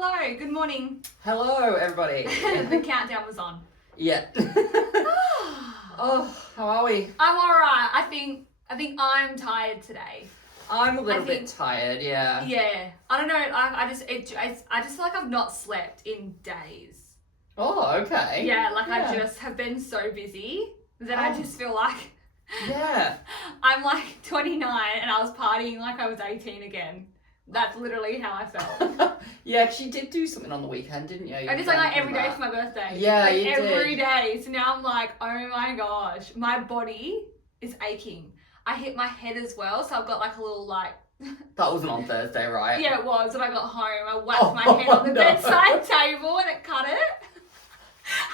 Hello, good morning. Hello, everybody. The countdown was on. Yeah. Oh, how are we? I'm alright. I think I'm tired today. I'm a little bit tired, yeah. Yeah. I don't know. I just feel like I've not slept in days. Oh, okay. Yeah, I just have been so busy that I just feel like I'm like 29 and I was partying like I was 18 again. That's literally how I felt. Yeah, 'cause you did do something on the weekend, didn't you? I just like every day for my birthday. Yeah, you did. Every day. So now I'm like, oh my gosh, my body is aching. I hit my head as well, so I've got like a little like... That wasn't on Thursday, right? Yeah, it was. When I got home, I whacked my head on the bedside table and it cut it.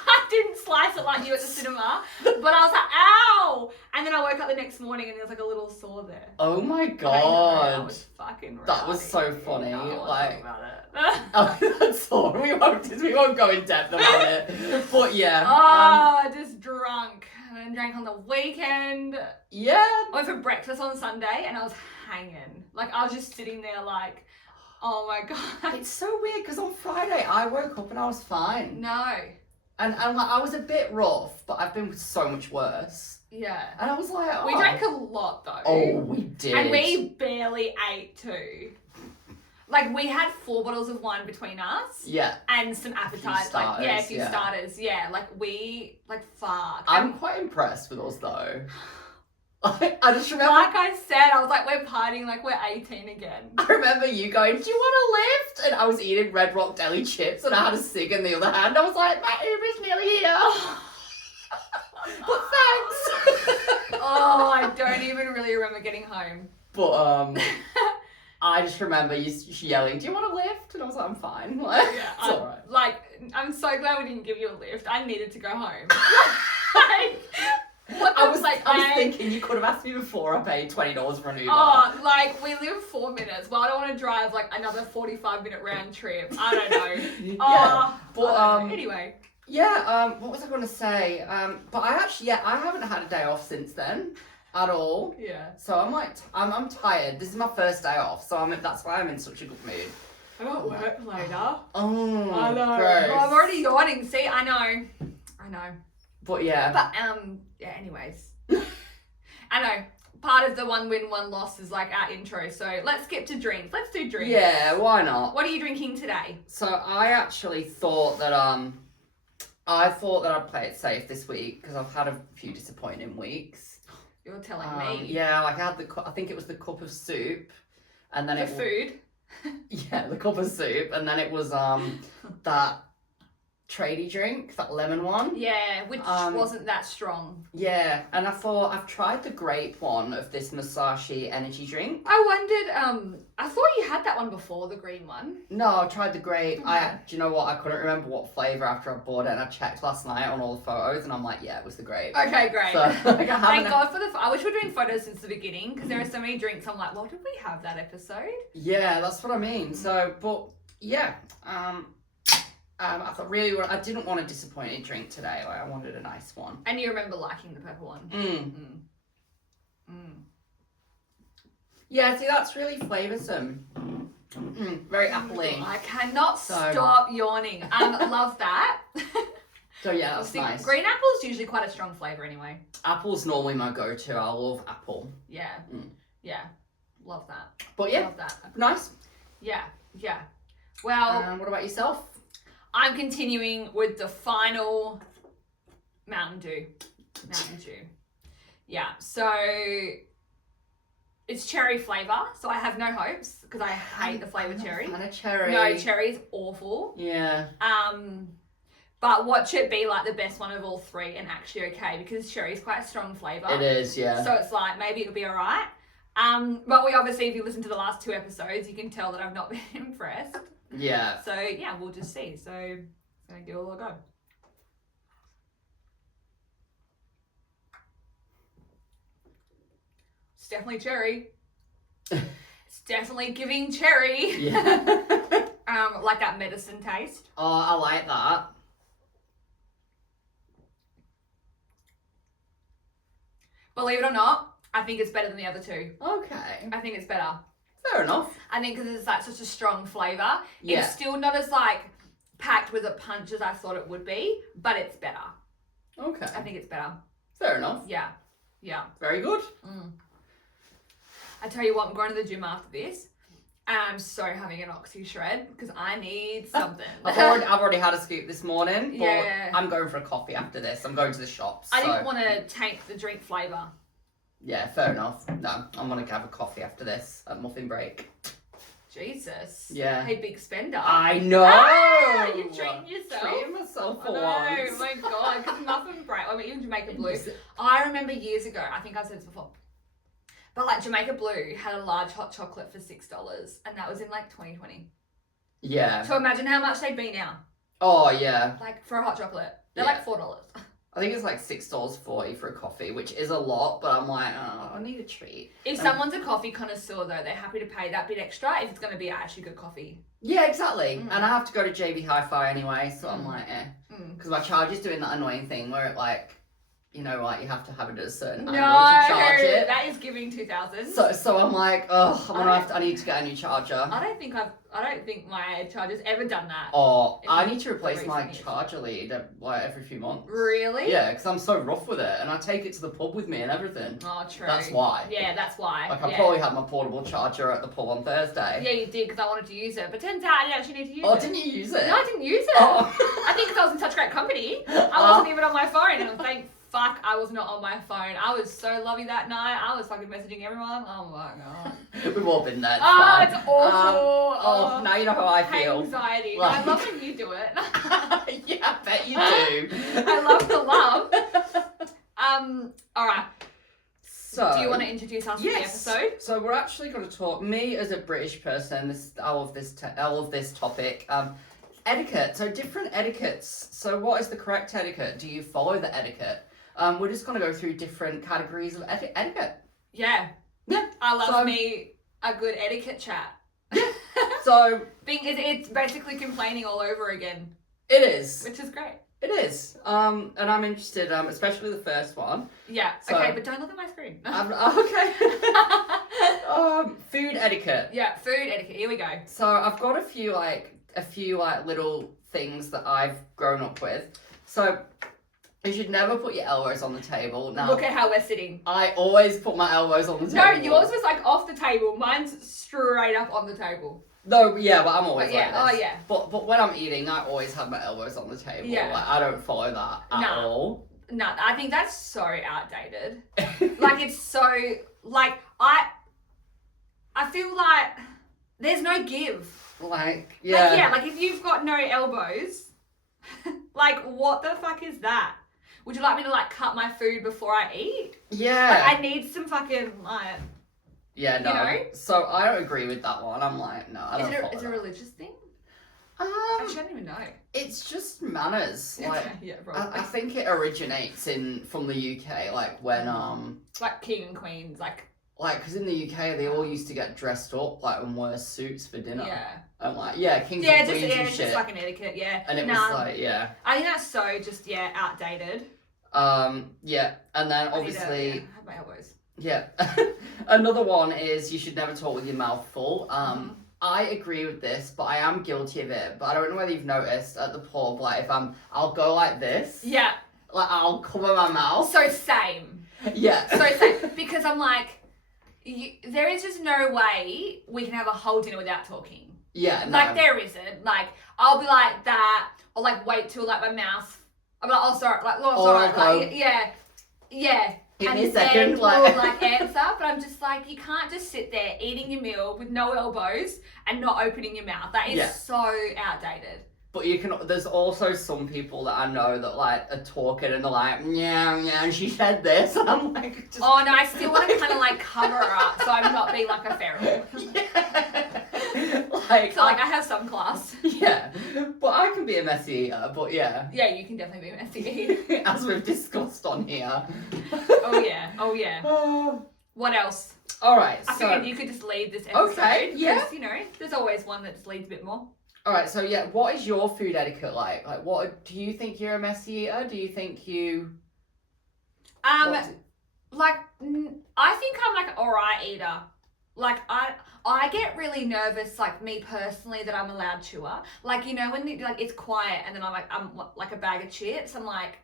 I didn't slice it like you at the cinema, but I was like, ow! And then I woke up the next morning and there was like a little sore there. Oh my god. That was fucking rowdy. That was so funny. No, like, about it. Oh, that's all. We won't go in depth about it. But yeah. Just drunk. And then drank on the weekend. Yeah. I went for breakfast on Sunday and I was hanging. Like, I was just sitting there like, oh my god. It's so weird because on Friday I woke up and I was fine. No. And like, I was a bit rough, but I've been so much worse. Yeah. And I was like, oh. We drank a lot though. Oh, we did. And we barely ate too. Like, we had 4 bottles of wine between us. Yeah. And some appetizers. A few starters. Yeah, fuck. I'm quite impressed with us though. I just remember... Like I said, I was like, we're partying like we're 18 again. I remember you going, do you want a lift? And I was eating Red Rock Deli chips and I had a cig in the other hand. I was like, my Uber's nearly here. But thanks. Oh, I don't even really remember getting home. But, I just remember you yelling, do you want a lift? And I was like, I'm fine. Like, yeah, it's alright. Like, I'm so glad we didn't give you a lift. I needed to go home. I was thinking you could have asked me before I paid $20 for an Uber. Oh, like, we live 4 minutes. Well, I don't want to drive like another 45-minute round trip. I don't know. Yeah, but anyway. Yeah, what was I going to say? But I haven't had a day off since then at all. Yeah. So I'm like, I'm tired. This is my first day off, so that's why I'm in such a good mood. I'm at work later. Oh, I know. gross. Oh, I'm already yawning. See, I know. But yeah. But yeah. Anyways, I know. Part of the 1 win, 1 loss is like our intro. So let's skip to drinks. Let's do drinks. Yeah, why not? What are you drinking today? So I actually thought that I'd play it safe this week because I've had a few disappointing weeks. You're telling me. Yeah, like I had I think it was the cup of soup, and then food. Yeah, the cup of soup, and then it was that tradie drink, that lemon one. Yeah, which wasn't that strong. Yeah, and I thought I've tried the grape one of this Musashi energy drink. I wondered, I thought you had that one before, the green one. No, I tried the grape. Do you know what? I couldn't remember what flavour after I bought it, and I checked last night on all the photos, and I'm like, yeah, it was the grape. Okay, great. So, like, Thank God for I wish we were doing photos since the beginning, because there are so many drinks. I'm like, well, did we have that episode? Yeah, that's what I mean. So, but yeah, I didn't want a disappointing drink today. Like, I wanted a nice one. And you remember liking the purple one. Yeah, see, that's really flavoursome. Very appley. I cannot stop yawning. Love that. So yeah, that's nice. Green apple is usually quite a strong flavour anyway. Apple's normally my go-to. I love apple. Yeah. Yeah. Love that. But yeah, love that. Nice. Yeah. Well, what about yourself? I'm continuing with the final Mountain Dew. Yeah, so it's cherry flavour, so I have no hopes because I hate the flavour cherry. And a cherry. No, cherry's awful. Yeah. But watch it be like the best one of all 3 and actually okay because cherry's quite a strong flavour. It is, yeah. So it's like maybe it'll be alright. But we obviously, if you listen to the last 2 episodes, you can tell that I've not been impressed. Yeah. So yeah, we'll just see. So I'm gonna give it all a go. It's definitely cherry. It's definitely giving cherry. Yeah. Like that medicine taste. Oh, I like that. Believe it or not, I think it's better than the other 2. Okay. I think it's better. Fair enough. I think because it's like such a strong flavour. Yeah. It's still not as like packed with a punch as I thought it would be, but it's better. Okay. I think it's better. Fair enough. Yeah. Yeah. Very good. I tell you what, I'm going to the gym after this. And I'm so having an oxy shred because I need something. I've already had a scoop this morning, but Yeah. I'm going for a coffee after this. I'm going to the shops. I didn't want to taint the drink flavour. Yeah, fair enough. No, I'm going to have a coffee after this at muffin break. Jesus. Yeah. Hey, big spender. I know. Ah, you're treating yourself. Treating myself for Oh once. my God. Because muffin break, I mean, even Jamaica Blue. I remember years ago, I think I've said this before, but like Jamaica Blue had a large hot chocolate for $6 and that was in like 2020. Yeah. So imagine how much they'd be now. Oh, yeah. Like for a hot chocolate. They're Yeah. like $4. I think it's like $6.40 for a coffee, which is a lot, but I'm like, oh, I need a treat. If someone's a coffee connoisseur though, they're happy to pay that bit extra if it's going to be actually good coffee. Yeah, exactly. And I have to go to JB Hi-Fi anyway, so I'm like, Because my charger's doing that annoying thing where it like, you know, like you have to have it at a certain angle to charge it. That is giving 2,000. So I'm like, I need to get a new charger. I don't think my charger's ever done that. Oh, I need to replace my recent years. charger lead like every few months. Really? Yeah, because I'm so rough with it, and I take it to the pub with me and everything. Oh, true. That's why. Yeah, that's why. Like, I probably had my portable charger at the pub on Thursday. Yeah, you did, because I wanted to use it. But turns out I didn't actually need to use it. Oh, didn't you use it? No, I didn't use it. Oh. I think because I was in such great company. I wasn't even on my phone. And thank fuck I was not on my phone. I was so lovey that night. I was fucking messaging everyone. Oh my God. We've all been there. It's awful. Now you know how I feel. Anxiety. Like- I love when you do it. Yeah, I bet you do. I love the love. All right. So, do you want to introduce us to the episode? So we're actually going to talk, me as a British person, all of this topic, etiquette. So different etiquettes. So what is the correct etiquette? Do you follow the etiquette? We're just going to go through different categories of etiquette. Yeah. Yeah. I love me a good etiquette chat. So it's basically complaining all over again. it is. Which is great. It is. And I'm interested, especially the first one. Yeah. So- Okay, but don't look at my screen. Okay. Food etiquette. Yeah, food etiquette. Here we go. So I've got a few little things that I've grown up with. So you should never put your elbows on the table. Now, Look at how we're sitting. I always put my elbows on the No, table. yours was like off the table. Mine's straight up on the table. No, yeah, but I'm always yeah, like this. oh yeah. But when I'm eating, I always have my elbows on the table. Yeah. Like, I don't follow that at all. No, I think that's so outdated. Like it's so like I feel like there's no give. Like Like if you've got no elbows, like what the fuck is that? Would you like me to like cut my food before I eat? Yeah. Like I need some fucking like. Yeah, no. You know? So I don't agree with that one. I'm like, no, I don't follow Is it a that. religious thing? Actually, I don't even know. It's just manners. Like, yeah, probably. I think it originates from the UK, like when like king and queens, like because in the UK they all used to get dressed up like and wear suits for dinner. yeah, And like kings and queens and it's shit. just like an etiquette, yeah. And it was like I think that's so just outdated. Yeah, and then I obviously have my elbows. yeah, another one is you should never talk with your mouth full. I agree with this, but I am guilty of it. But I don't know whether you've noticed at the pub, like if I'll go like this. Yeah. Like I'll cover my mouth. So same. Yeah. So same because I'm like, there is just no way we can have a whole dinner without talking. Yeah. No. Like there isn't. Like I'll be like that, or like wait till like my mouth. I'm like, oh sorry, like oh sorry, like yeah. Give and me a second, then we'll like answer, but I'm just like, you can't just sit there eating your meal with no elbows and not opening your mouth. That is so outdated. But there's also some people that I know that like are talking and they're like, yeah, and she said this. And I'm like, just... Oh no, I still want to kind of like cover her up so I'm not being like a feral. Like, so like I have some class. Yeah, but I can be a messy eater, but yeah. Yeah, you can definitely be a messy eater. As we've discussed on here. Oh yeah. What else? Alright, I so... figured you could just lead this episode. Okay, yeah. Because, you know, there's always one that just leads a bit more. Alright, so yeah, what is your food etiquette like? Like, what, do you think you're a messy eater? Do you think you... Like, I think I'm like an alright eater. Like, I get really nervous, like, me personally, that I'm a loud chewer. Like, you know, when like it's quiet and then I'm like a bag of chips, I'm like,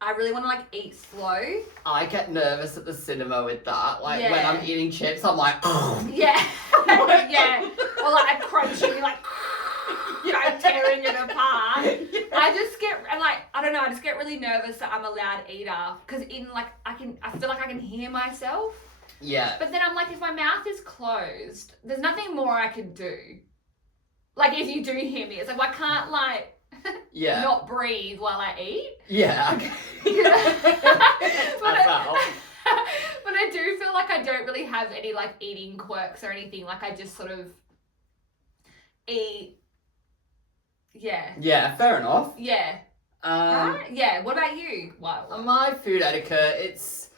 I really want to like eat slow. I get nervous at the cinema with that. Like when Yeah. I'm eating chips, I'm like, Yeah. Yeah. Or like a crunchy, like, you know, tearing it apart. I just get, and like, I don't know, I just get really nervous that I'm a loud eater. Because in like, I feel like I can hear myself. Yeah. But then I'm like, if my mouth is closed, there's nothing more I can do. Like, if you do hear me, it's like, well, I can't like not breathe while I eat. Yeah. Okay. But I do feel like I don't really have any like eating quirks or anything. Like, I just sort of eat. Yeah. Yeah, fair enough. Yeah. Right? Yeah. What about you? What? My food etiquette, it's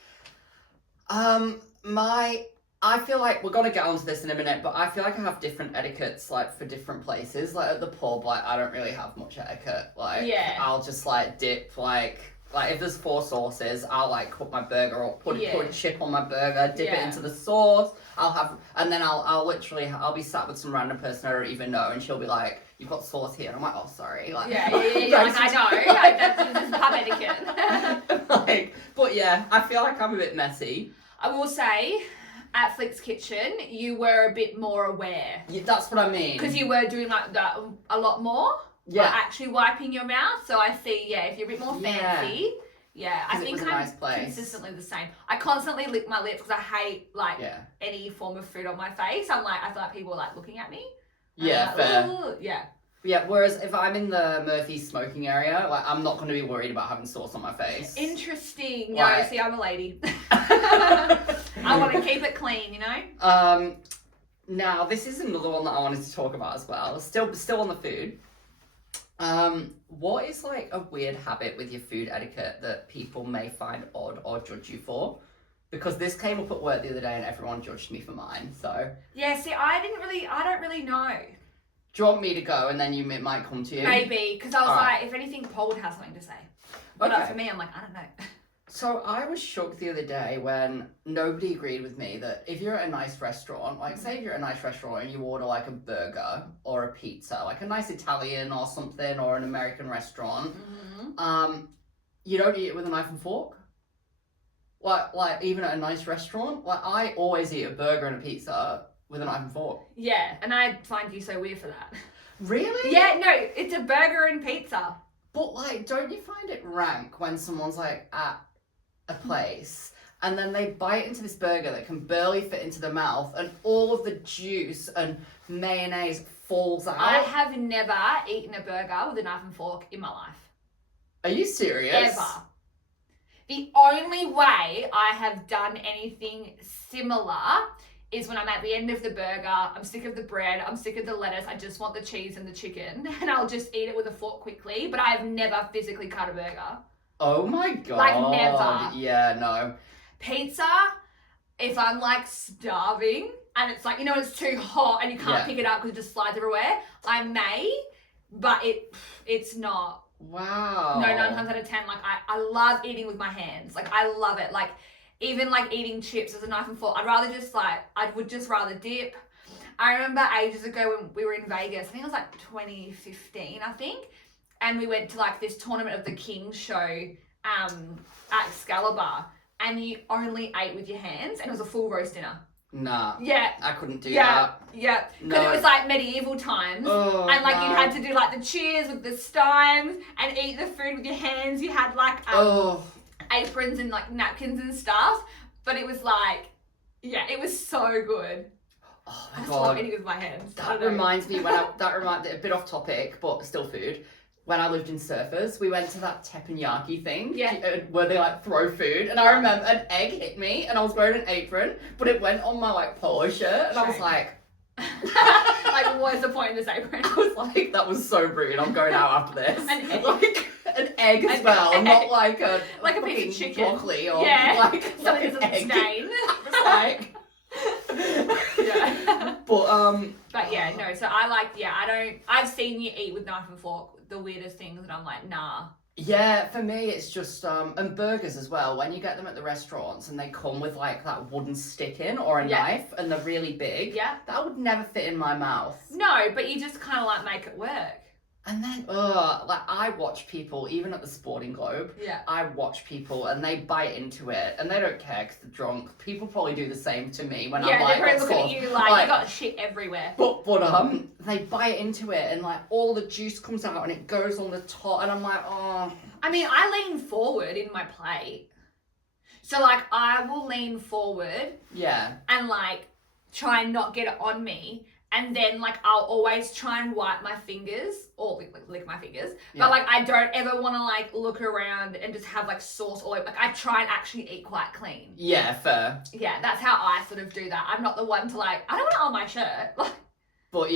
I feel like we're gonna get onto this in a minute, but I feel like I have different etiquettes like for different places. Like at the pub, like I don't really have much etiquette. Like I'll just like dip like if there's 4 sauces, I'll like cook my burger or put a chip on my burger, dip it into the sauce. And then I'll literally be sat with some random person I don't even know, and she'll be like, "You've got sauce here," and I'm like, "Oh, sorry." Like, yeah. Like, I know. Like, that's pub etiquette. Like, but yeah, I feel like I'm a bit messy. I will say, at Flick's Kitchen, you were a bit more aware. Yeah, that's what I mean. Because you were doing like that a lot more. Yeah. Like actually wiping your mouth. So I see, if you're a bit more fancy. Yeah, I think I'm nice consistently the same. I constantly lick my lips because I hate like any form of food on my face. I feel like people are like looking at me. Yeah, like, fair. ooh. Yeah. Yeah, whereas if I'm in the Murphy smoking area, like I'm not going to be worried about having sauce on my face. Interesting. Like, no, see, I'm a lady. I want to keep it clean, you know? Now, this is another one that I wanted to talk about as well. Still on the food. What is like a weird habit with your food etiquette that people may find odd or judge you for? Because this came up at work the other day and everyone judged me for mine, so. Yeah, see, I don't really know. Do you want me to go and then you might come to you? Maybe, because I was like, if anything, Paul would have something to say. But for me, I'm like, I don't know. So I was shocked the other day when nobody agreed with me that if you're at a nice restaurant, like say if you're at a nice restaurant and you order like a burger or a pizza, like a nice Italian or something or an American restaurant, you don't eat it with a knife and fork. Like even at a nice restaurant, like I always eat a burger and a pizza with a knife and fork. Yeah, and I find you so weird for that. Really? Yeah, no, it's a burger and pizza. But like, don't you find it rank when someone's like at a place and then they bite into this burger that can barely fit into their mouth and all of the juice and mayonnaise falls out? I have never eaten a burger with a knife and fork in my life. Are you serious? Ever. The only way I have done anything similar is when I'm at the end of the burger, I'm sick of the bread, I'm sick of the lettuce, I just want the cheese and the chicken, and I'll just eat it with a fork quickly, but I've never physically cut a burger. Oh my god. Like, never. Yeah, no. Pizza, if I'm like starving and it's like, you know, it's too hot and you can't pick it up because it just slides everywhere, I may, but it's not. Wow. No, 9 times out of 10, like I love eating with my hands. Like I love it. Like even like eating chips with a knife and fork, I would just rather dip. I remember ages ago when we were in Vegas, I think it was like 2015, I think. And we went to like this Tournament of the Kings show at Excalibur, and you only ate with your hands, and it was a full roast dinner. Nah. Yeah. I couldn't do that. Yeah. Because it was like medieval times. Oh, and like you had to do like the cheers with the steins and eat the food with your hands. You had like aprons and like napkins and stuff. But it was like, it was so good. Oh I my just god. love eating with my hands. That reminds me a bit off topic, but still food. When I lived in Surfers, we went to that teppanyaki thing where they like throw food, and I remember an egg hit me, and I was wearing an apron, but it went on my like polo shirt, and I was like, like, what's the point of this apron? I was like, that was so rude. I'm going out after this. An egg, like an egg as well, not like a piece of chicken, broccoli or like something that doesn't stain. It's like. But yeah, no, so I've seen you eat with knife and fork the weirdest things, and I'm like, nah, Yeah, for me it's just and burgers as well. When you get them at the restaurants and they come with like that wooden stick in or a knife and they're really big, that would never fit in my mouth. No, but you just kind of like make it work. And then, like I watch people, even at the Sporting Globe, I watch people and they bite into it and they don't care because they're drunk. People probably do the same to me when I'm like, they're probably looking at you like you got shit everywhere. But they bite into it and like all the juice comes out and it goes on the top and I'm like, oh. I mean, I lean forward in my plate. So like I will lean forward. Yeah. And like try and not get it on me. And then, like, I'll always try and wipe my fingers, or lick my fingers. But, like, I don't ever want to, like, look around and just have, like, sauce all over. Like, I try and actually eat quite clean. Yeah, fair. Yeah, that's how I sort of do that. I'm not the one to, like, I don't want it on my shirt. Like. But,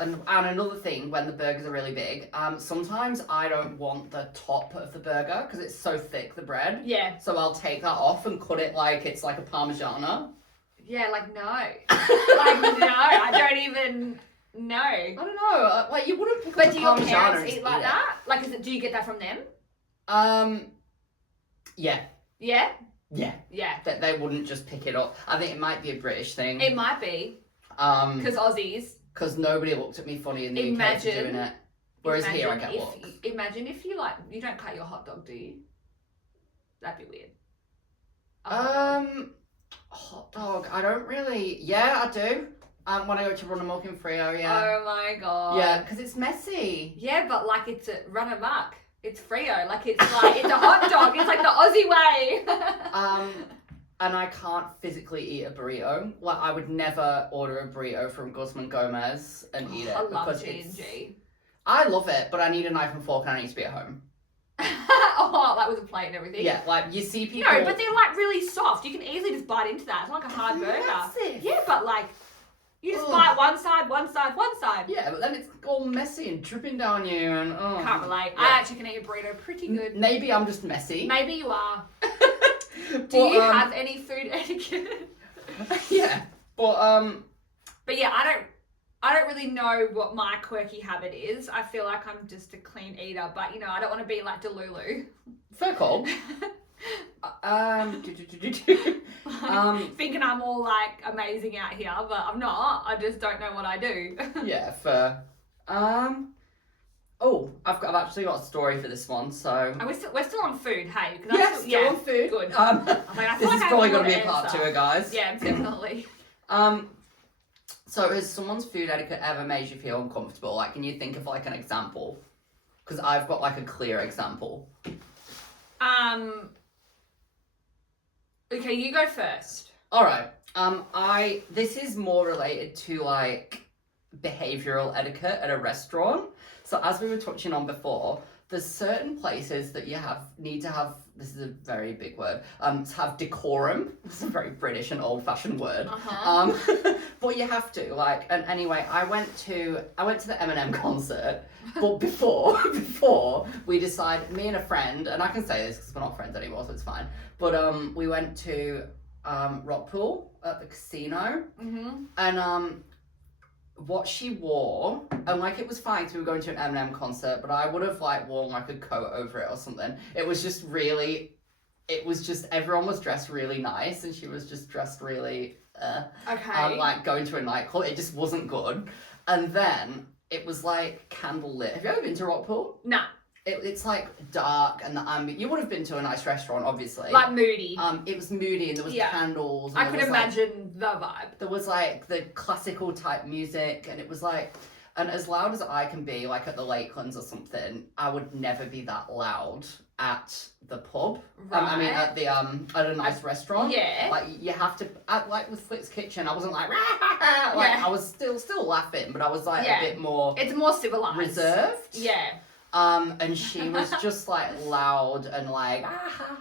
and another thing, when the burgers are really big, sometimes I don't want the top of the burger because it's so thick, the bread. Yeah. So I'll take that off and cut it like it's like a Parmigiana. Yeah, like, no. Like, no, I don't even know. I don't know. Like, you wouldn't pick up a Parmigiana. But do your parents eat like that? Like, do you get that from them? Yeah. Yeah? Yeah. Yeah. That they wouldn't just pick it up. I think it might be a British thing. It might be. Because Aussies. Because nobody looked at me funny in the UK for doing it. Whereas here I get looks. Imagine if you, like, you don't cut your hot dog, do you? That'd be weird. Hot dog, I don't really. Yeah, I do. When I go to Run Amok in Freo, Oh my god. Yeah, because it's messy. Yeah, but like it's a Run Amok. It's Freo. Like it's a hot dog. It's like the Aussie way. And I can't physically eat a burrito. Like I would never order a burrito from Guzman Gomez and eat it. I love G&G. I love it, but I need a knife and fork and I need to be at home. Oh, that was a plate and everything. Yeah, like you see people. No, but they're like really soft. You can easily just bite into that. It's not like a hard burger. Massive. Yeah, but like you just bite one side. Yeah, but then it's all messy and dripping down you and Can't relate. Yeah. I actually can eat a burrito pretty good. Maybe I'm just messy. Maybe you are. Do you have any food etiquette? Yeah, But yeah, I don't really know what my quirky habit is. I feel like I'm just a clean eater, but you know, I don't want to be like Delulu. Fair call. Thinking I'm all like amazing out here, but I'm not. I just don't know what I do. Yeah, fair. Oh, I've actually got a story for this one. So we're still on food, hey? Still on food. Good. This is probably going to be a part 2, guys. Yeah, definitely. So has someone's food etiquette ever made you feel uncomfortable? Like, can you think of like an example? Because I've got like a clear example. Okay, you go first. All right. This is more related to like behavioral etiquette at a restaurant. So as we were touching on before, there's certain places that you need to have, this is a very big word, to have decorum. This is a very British and old-fashioned word. But you have to, like, and anyway, I went to the Eminem concert, but before we decided, me and a friend, and I can say this because we're not friends anymore, so it's fine, but we went to Rockpool at the casino, and what she wore, and like it was fine because we were going to an Eminem concert, but I would have like worn like a coat over it or something. It was just everyone was dressed really nice and she was just dressed really okay. Like going to a nightclub. It just wasn't good. And then it was like candlelit. Have you ever been to Rockpool? Nah. It's like dark and the ambient. You would have been to a nice restaurant, obviously. Like moody. It was moody and there was candles. And I could imagine the vibe. There was like the classical type music and it was like, and as loud as I can be, like at the Lakelands or something, I would never be that loud at the pub. Right. I mean, at a nice restaurant. Yeah. Like you have to, like with Flick's Kitchen, I wasn't like, I was still laughing, but I was like a bit more. It's more civilized. Reserved. Yeah. And she was just like loud and like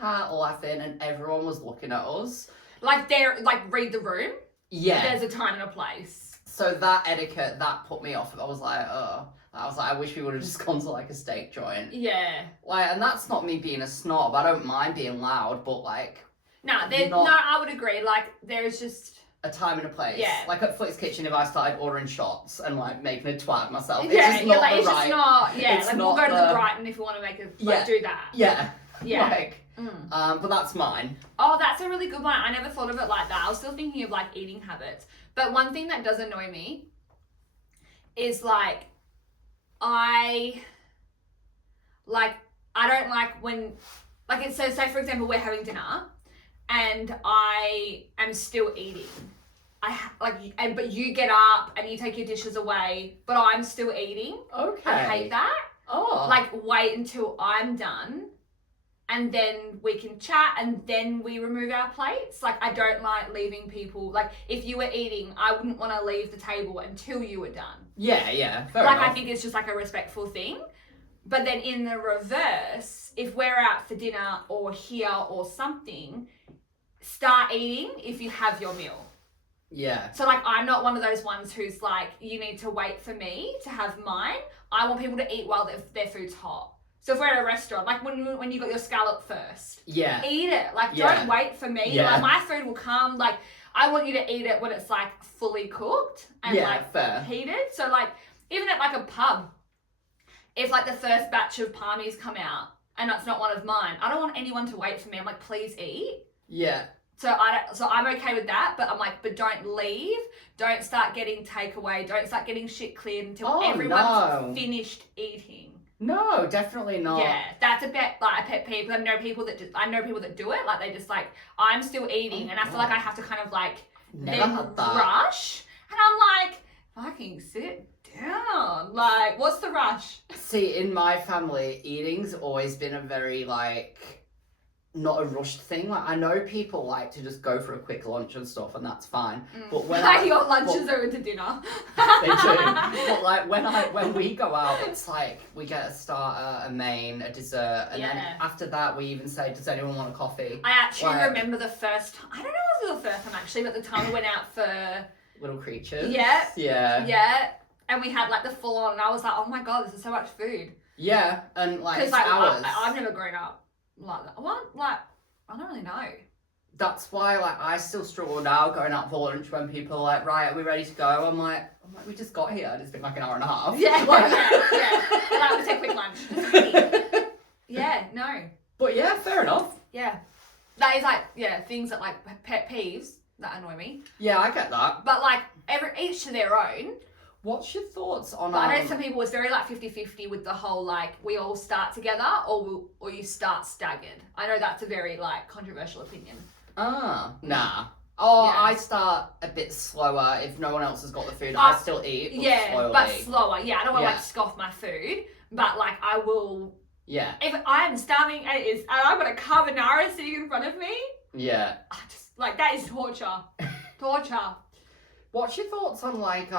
laughing, and everyone was looking at us. Like they're like read the room. Yeah. There's a time and a place. So that etiquette that put me off. I was like, I wish we would have just gone to like a steak joint. Yeah. Like, and that's not me being a snob. I don't mind being loud, but like. I would agree. Like there's just a time and a place. Yeah. Like at Flick's Kitchen, if I started ordering shots and like making a twat of myself, it's Yeah, just not like, the it's right. just not. Yeah, it's like not we'll go to the the- Brighton if you want to make a Yeah. do that. Yeah. Yeah. Like, but that's mine. Oh, that's a really good one. I never thought of it like that. I was still thinking of like eating habits. But one thing that does annoy me is like I don't like when like it's so say for example we're having dinner and I am still eating. But you get up and you take your dishes away, but I'm still eating. Okay. I hate that. Oh. Like wait until I'm done and then we can chat and then we remove our plates. Like I don't like leaving people, like if you were eating, I wouldn't want to leave the table until you were done. Yeah, fair Like enough. I think it's just like a respectful thing. But then in the reverse, if we're out for dinner or here or something, start eating if you have your meal. Yeah. So like I'm not one of those ones who's like, you need to wait for me to have mine. I want people to eat while their food's hot. So if we're at a restaurant, like when you got your scallop first, Yeah. eat it. Like Yeah. don't wait for me. Yeah. Like my food will come. Like I want you to eat it when it's like fully cooked and like fair. heated. So like even at like a pub, if like the first batch of palmies come out and that's not one of mine, I don't want anyone to wait for me. I'm like, please eat. Yeah. So I'm okay with that, but I'm like, but don't leave. Don't start getting takeaway. Don't start getting shit cleared until everyone's finished eating. No, definitely not. Yeah, that's a bit like a pet peeve. I know people that do it. Like they just like, I'm still eating, and I feel like I have to kind of like Never then had that. rush, and I'm like, fucking sit down. Like, what's the rush? See, in my family, eating's always been a very like not a rushed thing. Like I know people like to just go for a quick lunch and stuff, and that's fine. But when your lunches are into dinner, they do. But like when we go out, it's like we get a starter, a main, a dessert, and then after that we even say, "Does anyone want a coffee?" I actually remember the first time. I don't know if it was the first time actually, but the time we went out for Little Creatures. Yeah. Yeah. And we had like the full on, and I was like, oh my god, this is so much food. Yeah, and like Because it's like hours. I've never grown up like that. What? Like I don't really know. That's why like I still struggle now going out for lunch when people are like, right, are we ready to go? I'm like, we just got here. It's been like an hour and a half. Yeah. Like we take quick lunch. Just yeah. No. But yeah, fair enough. Yeah. That is like things that like pet peeves that annoy me. Yeah, I get that. But like each to their own. What's your thoughts on? But I know some people it's very like 50-50 with the whole like we all start together or you start staggered. I know that's a very like controversial opinion. Nah. Oh, Yeah. I start a bit slower if no one else has got the food. I still eat. But slowly. But slower. Yeah, I don't want to Yeah. like scoff my food, but like I will. Yeah. If I am starving and I've got a carbonara sitting in front of me, Yeah. I just like that is torture. Torture. What's your thoughts on like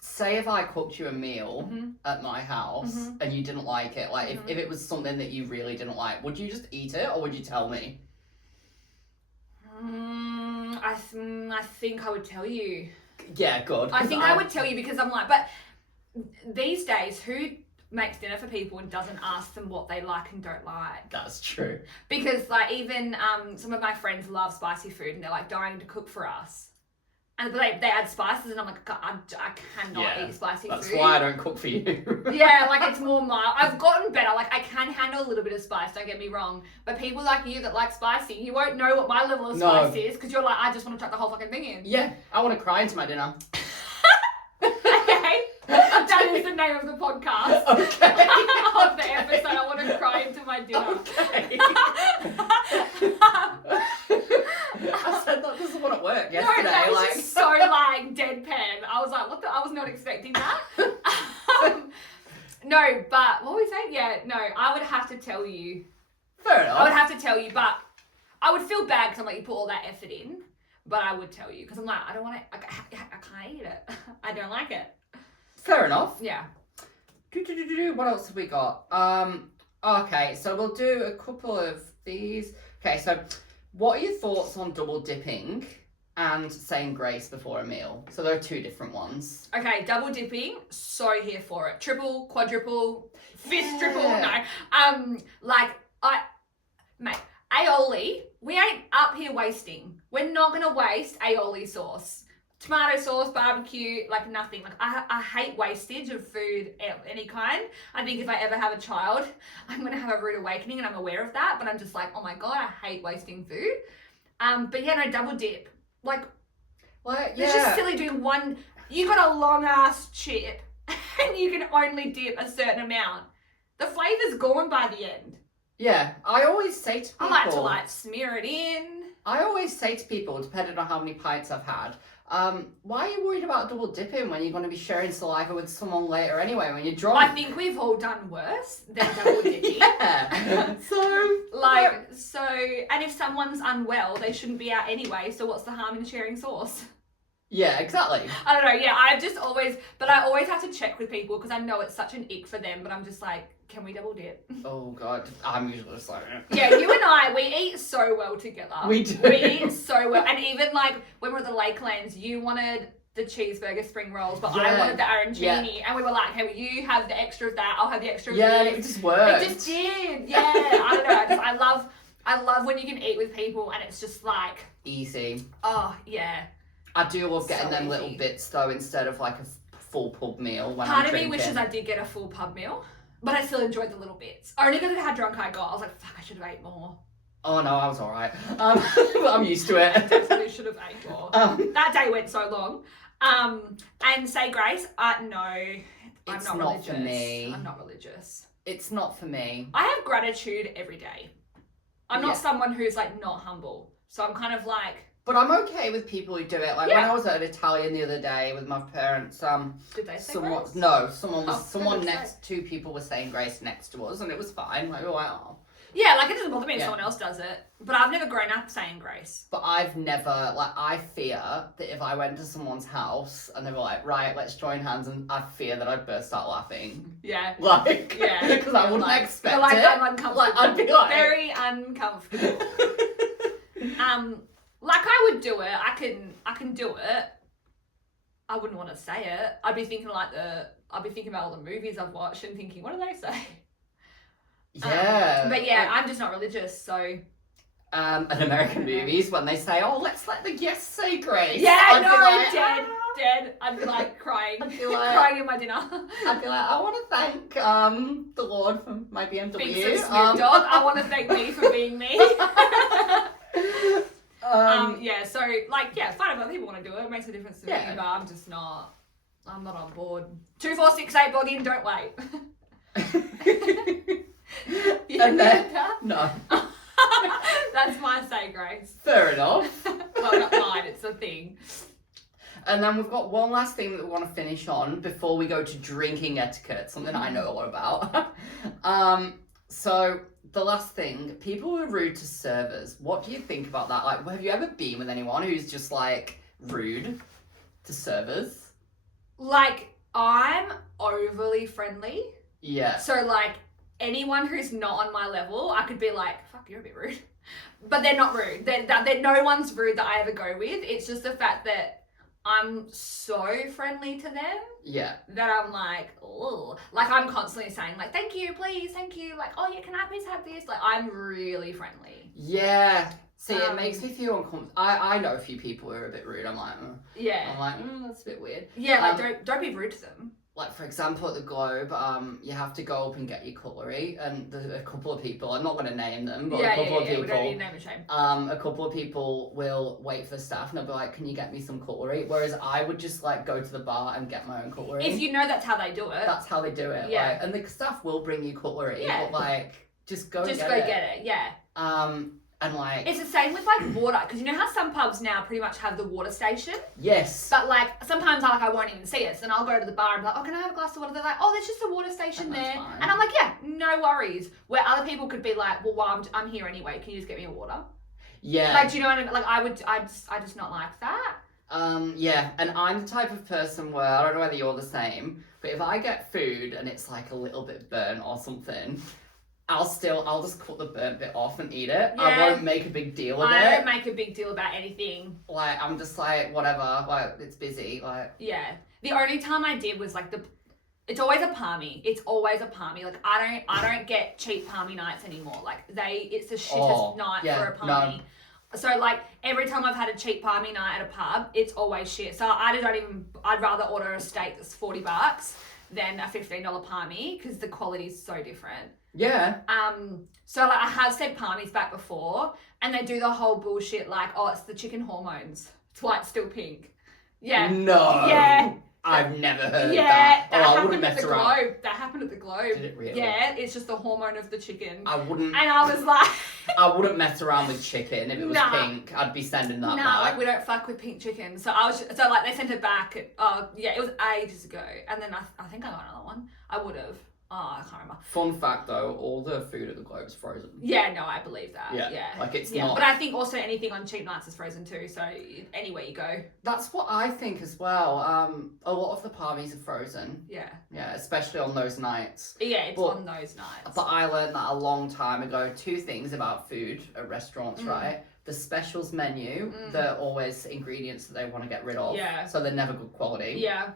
say if I cooked you a meal at my house and you didn't like it, like if it was something that you really didn't like, would you just eat it or would you tell me? I think I would tell you. Yeah, good. I think I would tell you because I'm like, but these days, who makes dinner for people and doesn't ask them what they like and don't like? That's true. Because like even some of my friends love spicy food and they're like dying to cook for us. And they add spices and I'm like, I cannot eat spicy food. That's why I don't cook for you. Yeah, like it's more mild. I've gotten better. Like I can handle a little bit of spice, don't get me wrong. But people like you that like spicy, you won't know what my level of spice is because you're like, I just want to chuck the whole fucking thing in. Yeah, I want to cry into my dinner. Okay. That is the name of the podcast. Okay. Of the episode, I want to cry into my dinner. Okay. I said that doesn't want to work yesterday. No, that was like just so like deadpan. I was like, what the? I was not expecting that. No, but what were we saying? Yeah, no, I would have to tell you. Fair enough. I would have to tell you, but I would feel bad because I'm like, you put all that effort in. But I would tell you because I'm like, I don't want to. I can't eat it. I don't like it. Fair enough. Yeah. What else have we got? Okay, so we'll do a couple of these. Okay, so what are your thoughts on double dipping and saying grace before a meal? So there are two different ones. Okay, double dipping, so here for it. Triple, quadruple, fist triple, no. Mate, aioli, we ain't up here wasting. We're not going to waste aioli sauce. Tomato sauce, barbecue, like nothing. Like I hate wastage of food of any kind. I think if I ever have a child, I'm going to have a rude awakening, and I'm aware of that. But I'm just like, oh my God, I hate wasting food. But yeah, no, double dip. Like, Like, it's just silly doing one. You got a long ass chip and you can only dip a certain amount. The flavor's gone by the end. Yeah, I always say to people. I like to like smear it in. I always say to people, depending on how many pints I've had, why are you worried about double dipping when you're going to be sharing saliva with someone later anyway when you're drunk? I think we've all done worse than double dipping. Yeah. So, and if someone's unwell, they shouldn't be out anyway. So what's the harm in sharing sauce? Yeah, exactly. I don't know. Yeah, I always have to check with people because I know it's such an ick for them. But I'm just like, can we double dip? Oh God, I'm usually just like. Yeah, you and I, we eat so well together. We do. We eat so well, and even like when we were at the Lakelands, you wanted the cheeseburger spring rolls, but I wanted the arancini, and we were like, hey, will you have the extra of that? I'll have the extra of Yeah, this. and it just worked. It just did. Yeah, I don't know. I love when you can eat with people, and it's just like easy. oh yeah. I do love getting So them easy. little bits though instead of like a full pub meal. When Part I'm of me drinking. wishes I did get a full pub meal, but I still enjoyed the little bits. Only because of how drunk I got. I was like, fuck, I should have ate more. Oh no, I was alright. I'm used to I it. definitely should have ate more. That day went so long. And say grace, no, I'm It's not not religious. for me. I'm not religious. It's not for me. I have gratitude every day. I'm not Yeah. someone who's like not humble. So I'm kind of like. But I'm okay with people who do it. Like when Yeah. I was at an Italian the other day with my parents, Did they say someone grace? no, Oh, someone for God's next, two people were saying grace next to us, and it was fine. Like, we were like, oh. Yeah, like it doesn't bother me if Yeah. someone else does it. But I've never grown up saying grace. But I've never, like, I fear that if I went to someone's house and they were like, right, let's join hands, and I fear that I'd burst out laughing. Yeah. Like, Yeah. because I wouldn't like, expect you're like, it. I'm uncomfortable. Like, I'd be like, very uncomfortable. Like I would do it. I can do it. I wouldn't want to say it. I'd be thinking about all the movies I've watched and thinking, what do they say? yeah. But yeah, like, I'm just not religious, so. in American movies, when they say, oh, let's let the guests say grace. Yeah, I'd no, be like, dead. I'd be like crying, I'd be like, crying in my dinner. I'd be like, I want to thank the Lord for my BMW. Being so Snoop Dogg, I want to thank me for being me. Yeah, so like, yeah, fine if other people want to do it. It makes a difference to me, Yeah. but I'm just not. I'm not on board. 2468 log in, don't wait. You And then- heard that? No. That's my say grace. Fair enough. Well, not mine, it's a thing. And then we've got one last thing that we want to finish on before we go to drinking etiquette, something I know a lot about. So the last thing, people who are rude to servers. What do you think about that? Like, have you ever been with anyone who's just like rude to servers? Like, I'm overly friendly. Yeah. So, like, anyone who's not on my level, I could be like, fuck, you're a bit rude. But they're not rude. They're no one's rude that I ever go with. It's just the fact that I'm so friendly to them Yeah. that I'm like, oh, like I'm constantly saying like, thank you, please, thank you. Like, oh yeah, can I please have this? Like, I'm really friendly. Yeah. See, it makes me feel uncomfortable. I know a few people who are a bit rude. I'm like, Yeah. that's a bit weird. Yeah, like don't be rude to them. Like, for example, at the Globe, you have to go up and get your cutlery, and there's a couple of people, I'm not going to name them, but a couple of people, we don't need name and shame. a couple of people will wait for the staff and they'll be like, can you get me some cutlery? Whereas I would just, like, go to the bar and get my own cutlery. If you know that's how they do it. That's how they do it. Yeah. Like, and the staff will bring you cutlery, Yeah. but, like, just go Just get go it. get it, yeah. And, like... It's the same with like water, because you know how some pubs now pretty much have the water station? Yes. But like sometimes I won't even see it, so then I'll go to the bar and be like, oh, can I have a glass of water? They're like, oh, there's just a water station And that's there. fine. And I'm like, yeah, no worries. Where other people could be like, well, I'm here anyway, can you just get me a water? Yeah. Like, do you know what I mean? Like I just not like that. Yeah, and I'm the type of person where, I don't know whether you're the same, but if I get food and it's like a little bit burnt or something, I'll just cut the burnt bit off and eat it. I Yeah. won't make a big deal of I it. don't make a big deal about anything. Like, I'm just like, whatever, like, it's busy, like... Yeah. The only time I did was like It's always a palmy. It's always a palmy. Like I don't get cheap palmy nights anymore. Like it's the shittest night for a palmy. No. So like every time I've had a cheap palmy night at a pub, it's always shit. So I'd rather order a steak that's $40 than a $15 palmy because the quality is so different. Yeah. So like I have sent palmies back before and they do the whole bullshit like, oh, it's the chicken hormones. It's why it's still pink. Yeah. No. Yeah. I've never heard that. that. I wouldn't mess around. Globe. That happened at the Globe. Did it really? Yeah, it's just the hormone of the chicken. I wouldn't. And I was like... I wouldn't mess around with chicken. If it was pink, I'd be sending that back. Like we don't fuck with pink chicken. So like they sent it back. It was ages ago. And then I think I got another one. I would have. Oh, I can't remember. Fun fact though, all the food at the Globe is frozen. Yeah, no, I believe that. Yeah. Like it's not. But I think also anything on cheap nights is frozen too, so anywhere you go. That's what I think as well. A lot of the palmies are frozen. Yeah. Yeah, especially on those nights. Yeah, it's on those nights. But I learned that a long time ago. 2 things about food at restaurants, right? The specials menu, they're always ingredients that they want to get rid of. Yeah. So they're never good quality. Yeah.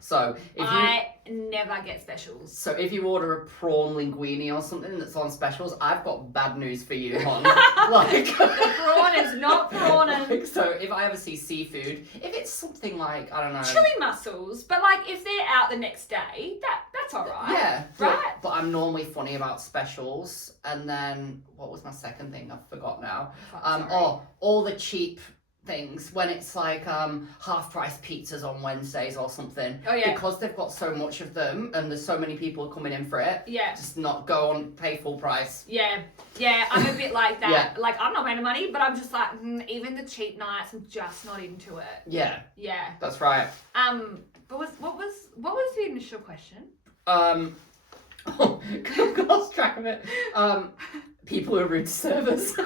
So I never get specials. So if you order a prawn linguine or something that's on specials, I've got bad news for you, hon. Like the prawn is not prawning. Like, so if I ever see seafood, if it's something like, I don't know, chili mussels, but like if they're out the next day, that's all right. Yeah, right. But I'm normally funny about specials. And then what was my second thing? I forgot now. All the cheap things when it's like half price pizzas on Wednesdays or something. Oh yeah. Because they've got so much of them and there's so many people coming in for it. Yeah. Just not go on pay full price. Yeah. Yeah, I'm a bit like that. Yeah. Like I'm not paying money, but I'm just like even the cheap nights I'm just not into it. Yeah. Yeah. That's right. But what was the initial question? I've lost track of it. People who are rude to servers.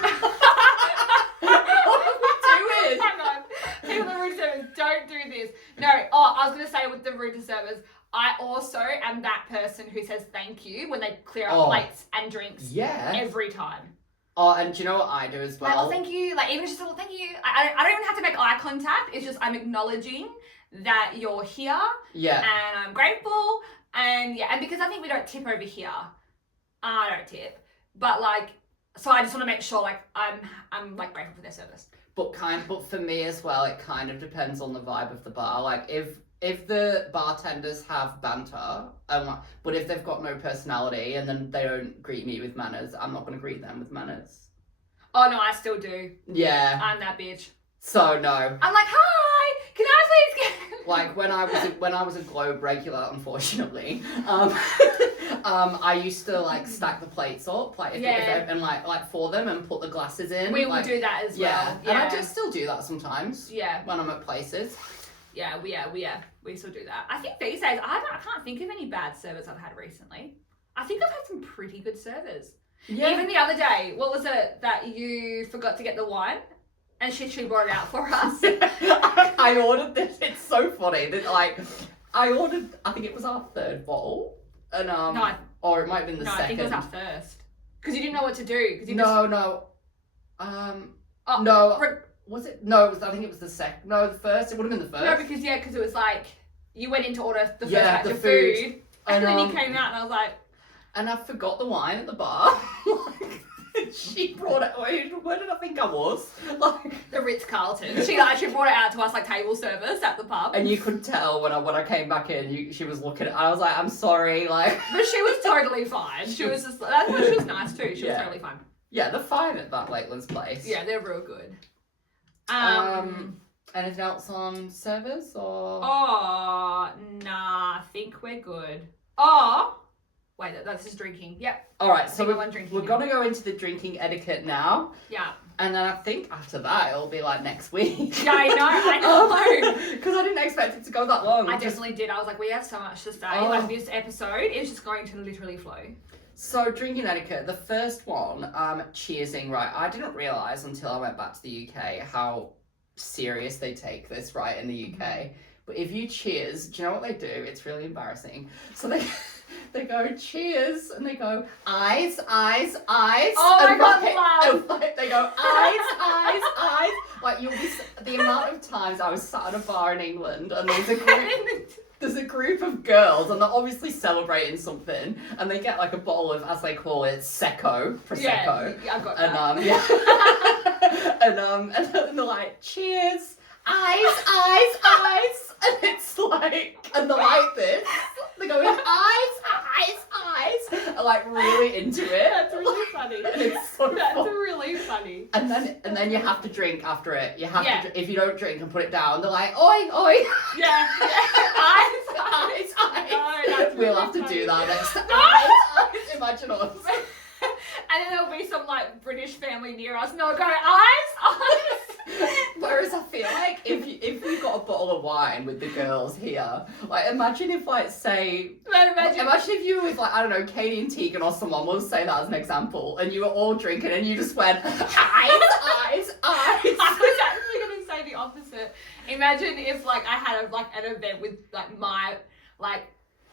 Hang on. People that rude to servers, don't do this. No, I was going to say with the rude to servers, I also am that person who says thank you when they clear up plates and drinks. Yeah. Every time. Oh, and do you know what I do as well? Like, thank you. Like, even just a little thank you. I don't even have to make eye contact. It's just I'm acknowledging that you're here. Yeah. And I'm grateful. And yeah, and because I think we don't tip over here. I don't tip. But like, so I just want to make sure like I'm like grateful for their service. But for me as well, it kind of depends on the vibe of the bar. Like if the bartenders have banter, but if they've got no personality and then they don't greet me with manners, I'm not going to greet them with manners. Oh no, I still do. Yeah. I'm that bitch. So no. I'm like, hi, can I please get... Like when I was a Globe regular, unfortunately, I used to like stack the plates up, like and like for them and put the glasses in. We will do that as well. Yeah, and I just still do that sometimes. Yeah. When I'm at places. Yeah, we still do that. I think these days I can't think of any bad servers I've had recently. I think I've had some pretty good servers. Yeah. Even the other day, what was it that you forgot to get the wine? And she brought it out for us. I ordered this. It's so funny that like I ordered. I think it was our 3rd bottle, and or it might have been the second. No, I think it was our first. Because you didn't know what to do. No. Was it? No, I think it was the second. No, the first. It would have been the first. No, because it was like you went in to order the first batch of food, and then you came out, and I was like, and I forgot the wine at the bar. She brought it. Where did I think I was? Like the Ritz-Carlton. She brought it out to us like table service at the pub. And you could tell when I came back in, she was looking at. I was like, I'm sorry, like. But she was totally fine. She was just. That's why she was nice too. She was totally fine. Yeah, they're fine at that Lakeland's place. Yeah, they're real good. Anything else on servers or? Oh, nah. I think we're good. Oh. Wait, that's just drinking. Yep. All right, so we're going to go into the drinking etiquette now. Yeah. And then I think after that, it'll be like next week. Yeah, I know. Because I didn't expect it to go that long. I definitely did. I was like, we have so much to say. Like, this episode is just going to literally flow. So, drinking etiquette, the first one, cheersing, right? I didn't realise until I went back to the UK how serious they take this, right, in the UK. Mm-hmm. But if you cheers, do you know what they do? It's really embarrassing. So they go cheers and they go eyes. Oh my God, love. They go eyes. Like the amount of times I was sat at a bar in England and there's a group. there's a group of girls and they're obviously celebrating something and they get like a bottle of, as they call it, Prosecco. Yeah, I've got And that. and they're like, cheers, eyes, and it's like, and they're like this. They're going eyes, are like really into it. That's really funny. It's so That's fun. really funny. And then you have to drink after it. You have Yeah. to. If you don't drink and put it down, they're like, oi. Yeah. Eyes. No, that's We'll really have to funny. do that next time. Eyes. Imagine us. And then there'll be some like British family near us and they'll go, eyes. Whereas I feel like if we got a bottle of wine with the girls here, like imagine if like say Imagine if you were with like, I don't know, Katie and Tegan or someone, we'll say that as an example, and you were all drinking and you just went eyes. I was actually gonna say the opposite. Imagine if like I had an event with like my like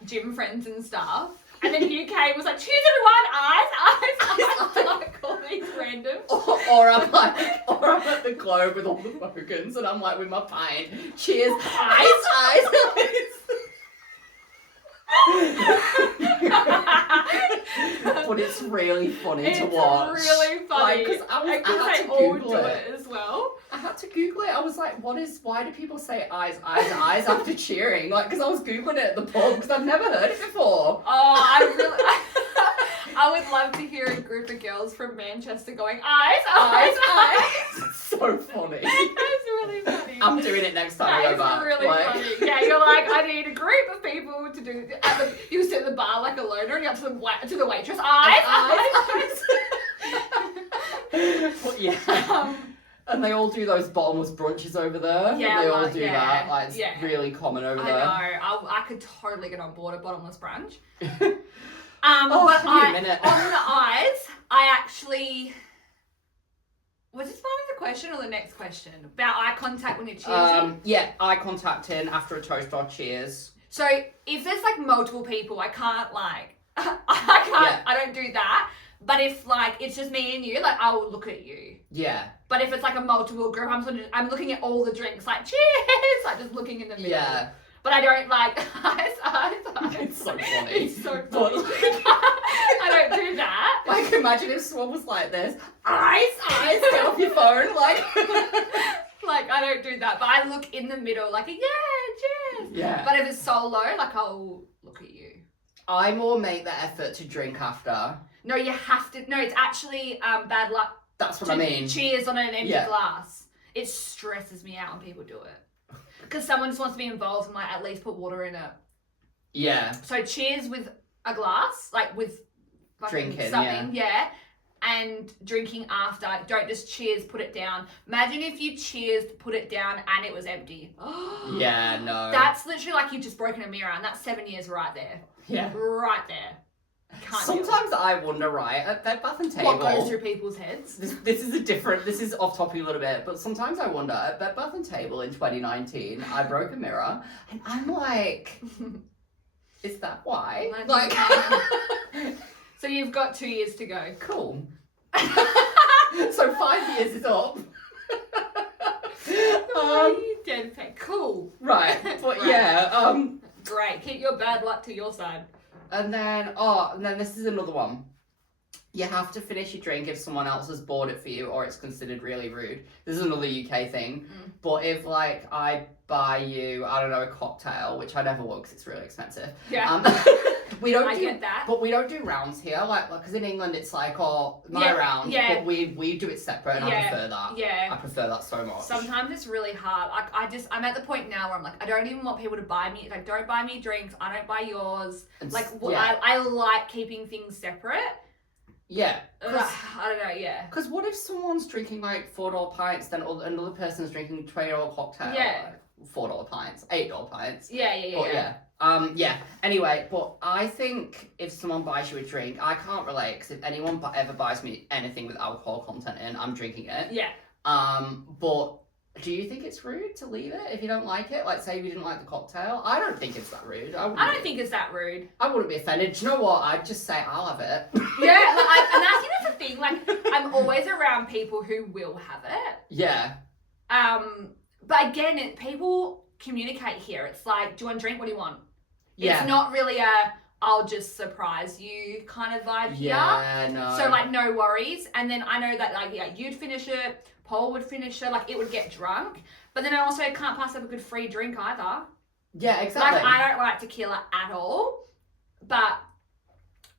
gym friends and stuff, and then you came was like, cheers everyone, eyes, to like all these random. Or I'm at the Globe with all the Bogans and I'm like with my pint. Cheers, eyes. But it's really funny to watch. It's really funny. Because I had they to all Google do it. it as well. I had to Google it. I was like, why do people say eyes after cheering? Like, because I was Googling it at the pub because I've never heard it before. Oh, I would love to hear a group of girls from Manchester going, eyes. So funny. That's really funny. I'm doing it next time I That go is back. really funny. Yeah, you're like, I need a group of people to do. You sit at the bar like a loner, and you have to the waitress. Eyes. But yeah. And they all do those bottomless brunches over there. Yeah, they all like, do yeah, that. Like, it's yeah. really common over I there. know. I could totally get on board a bottomless brunch. Oh, But give me a minute. on the eyes, I actually. Was this part of the question or the next question? About eye contact when you're cheersing? Yeah, eye contact in after a toast or cheers. So if there's like multiple people, I can't like. Yeah. I don't do that. But if like it's just me and you, like I will look at you. Yeah. But if it's like a multiple group, I'm looking at all the drinks, like cheers, like just looking in the middle. Yeah. But I don't like eyes. It's so funny. It's so funny. I don't do that. Like, imagine if someone was like this. Eyes, get off your phone. Like, Like I don't do that. But I look in the middle, like yeah, cheers. yeah. But if it's solo, like I'll look at you. I more make the effort to drink after. No, you have to. No, it's actually bad luck. That's what to I mean. Cheers on an empty Yeah. glass. It stresses me out when people do it. Because someone just wants to be involved and like at least put water in it. Yeah. So cheers with a glass, like with fucking Drinking, something, yeah. And drinking after. Don't just cheers, put it down. Imagine if you cheers, put it down, and it was empty. Yeah, no. That's literally like you've just broken a mirror, and that's 7 years right there. Yeah. Right there. Can't do it. Sometimes I wonder, right, at Bed Bath and Table. What goes through people's heads? This is off topic a little bit, but sometimes I wonder, at Bed Bath and Table in 2019, I broke a mirror, and I'm like, is that why? Like, So you've got 2 years to go. cool. So 5 years is up. Deadpan. Cool. Right, but Right. yeah, Great. Keep your bad luck to your side. and then this is another one. You have to finish your drink if someone else has bought it for you, or it's considered really rude. This is another UK thing. But if like I buy you, I don't know, a cocktail, which I never will because it's really expensive. Yeah. We don't I do get that. but we don't do rounds here, like because in England it's like my Yeah, round, yeah. but we do it separate, and I Yeah, prefer that. yeah. I prefer that so much. Sometimes it's really hard. Like I'm at the point now where I'm like, I don't even want people to buy me. Like, don't buy me drinks. I don't buy yours. It's- Like, yeah. I like keeping things separate. Yeah. I don't know. Yeah. Because what if someone's drinking like $4 pints, then another person's drinking $20 cocktail? Yeah. Like, $4 pints, $8 pints. Yeah. Yeah. But Yeah. yeah. Anyway, but I think if someone buys you a drink, I can't relate because if anyone ever buys me anything with alcohol content in, I'm drinking it. Yeah. But do you think it's rude to leave it if you don't like it? Like, say you didn't like the cocktail. I don't think it's that rude. I don't think it's that rude. I wouldn't be offended. Do you know what? I'd just say I'll have it. Yeah. And that's the thing. Like, I'm always around people who will have it. Yeah. But again, people communicate here. It's like, do you want a drink? What do you want? Yeah. It's not really a, I'll just surprise you kind of vibe here. Yeah, no. So like, no worries. And then I know that like, yeah, you'd finish it, Paul would finish it, like it would get drunk. But then I also can't pass up a good free drink either. Yeah, exactly. Like, I don't like tequila at all. But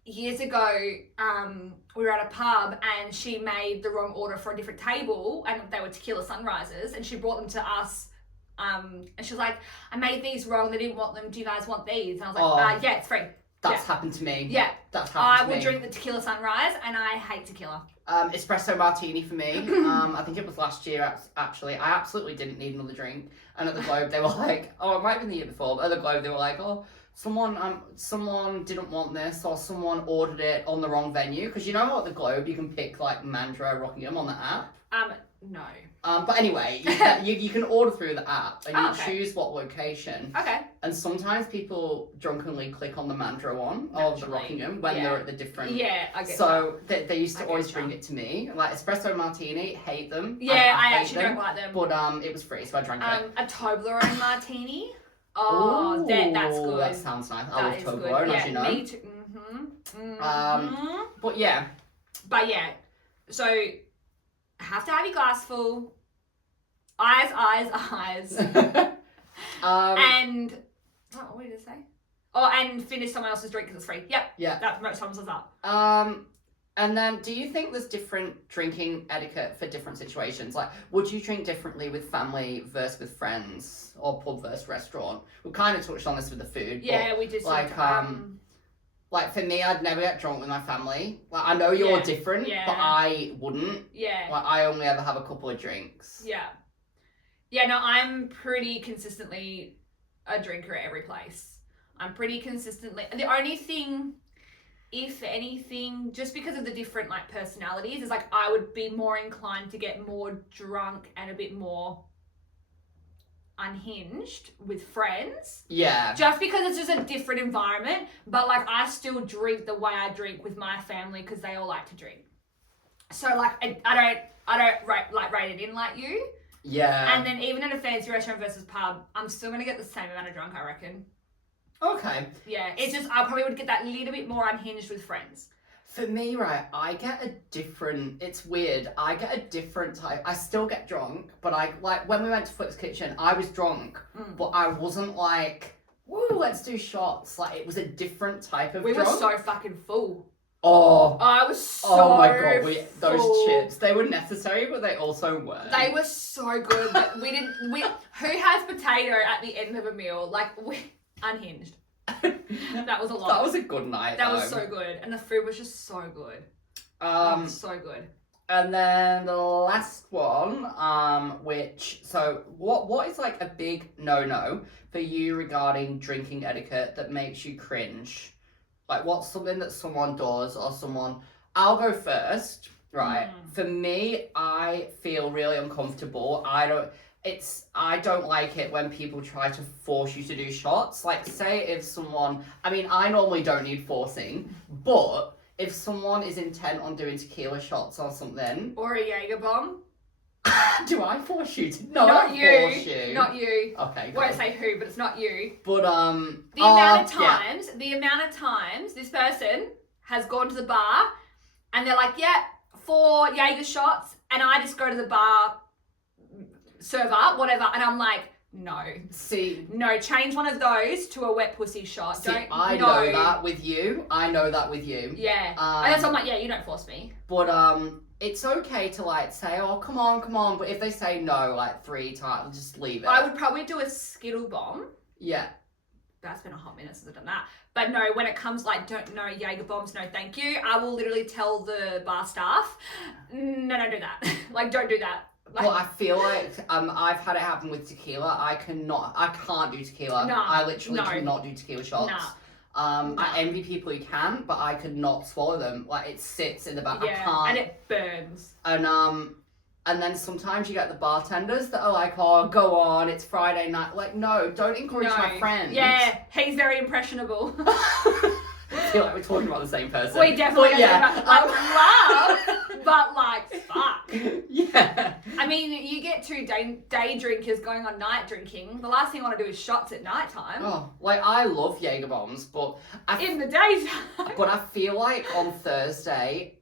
years ago, we were at a pub and she made the wrong order for a different table, and they were tequila sunrises, and she brought them to us. And she was like, I made these wrong, they didn't want them, do you guys want these? And I was like, yeah, it's free. That's happened to me. Yeah. That's happened to me. I will drink the tequila sunrise, and I hate tequila. Espresso martini for me. I think it was last year, actually. I absolutely didn't need another drink. And at the Globe, they were like, oh, it might have been the year before, but at the Globe, they were like, oh, someone didn't want this, or someone ordered it on the wrong venue. Because you know what, the Globe, you can pick like Mandurah, Rockingham on the app. No. But anyway, you can order through the app, and you choose what location. Okay. And sometimes people drunkenly click on the Mandurah one, or the Rockingham, when they're at the different... Yeah, I get So they used to always bring it to me. Like, espresso martini, hate them. Yeah, I hate actually them, don't like them. But it was free, so I drank it. A Toblerone martini. Oh, that's good. That sounds nice. I love Toblerone, yeah, as you know. Me too. But yeah, so have to have your glass full. Eyes. And what did it say? Oh, and finish someone else's drink because it's free. Yep. Yeah. That most times is up. And then, do you think there's different drinking etiquette for different situations? Like, would you drink differently with family versus with friends, or pub versus restaurant? We kind of touched on this with the food. Yeah, we did. Like, like for me, I'd never get drunk with my family. Like, I know you're different, but I wouldn't. Yeah. Like, I only ever have a couple of drinks. Yeah. Yeah, no, I'm pretty consistently a drinker at every place. I'm pretty consistently... The only thing, if anything, just because of the different, like, personalities, is, like, I would be more inclined to get more drunk and a bit more unhinged with friends. Yeah. Just because it's just a different environment. But, like, I still drink the way I drink with my family because they all like to drink. So, like, I don't rate it in like you. Yeah. And then even in a fancy restaurant versus pub, I'm still going to get the same amount of drunk, I reckon. Okay. Yeah, it's just, I probably would get that little bit more unhinged with friends. For me, right, I get a different, it's weird, I get a different type, I still get drunk, but like, when we went to Flip's Kitchen, I was drunk, but I wasn't like, woo, let's do shots. Like, it was a different type of drunk. We were so fucking full. Oh, I was so oh my god, those full. chips, they were necessary, but they also weren't. They were so good, but who has potato at the end of a meal? Like, unhinged. That was a lot. That was a good night. That was so good, and the food was just so good. So good. And then the last one, what is like a big no-no for you regarding drinking etiquette that makes you cringe? Like, what's something that someone does or someone... I'll go first, right? For me, I feel really uncomfortable. I don't like it when people try to force you to do shots. Like, say if someone... I mean, I normally don't need forcing, but if someone is intent on doing tequila shots or something... Or a Jaeger bomb. Do I force you to... No, not I you. Force you. Not you. Okay, Won't say who, but it's not you. But, the amount of times this person has gone to the bar and they're like, yeah, 4 Jaeger shots, and I just go to the bar, serve up, whatever, and I'm like, no. See... No, change one of those to a wet pussy shot. See, I know that with you. Yeah. And that's I'm like, yeah, you don't force me. But, it's okay to, like, say, oh, come on, but if they say no, like, 3 times, just leave it. I would probably do a Skittle bomb. Yeah. That's been a hot minute since I've done that. But no, when it comes, like, no Jaeger bombs, no thank you, I will literally tell the bar staff, no, don't do that. Like, don't do that. Like, well, I feel like I've had it happen with tequila. I can't do tequila. No, I literally cannot do tequila shots. Nah. I envy people who can, but I could not swallow them. Like, it sits in the back. Yeah, I can't. and it burns. And then sometimes you get the bartenders that are like, oh, go on, it's Friday night. Like, no, don't encourage my friends. Yeah, he's very impressionable. I feel like we're talking about the same person. We definitely but, yeah. I love But like, fuck. Yeah. I mean, you get two day drinkers going on night drinking. The last thing I want to do is shots at night time. Oh, like I love Jaeger bombs, but In the daytime. But I feel like on Thursday,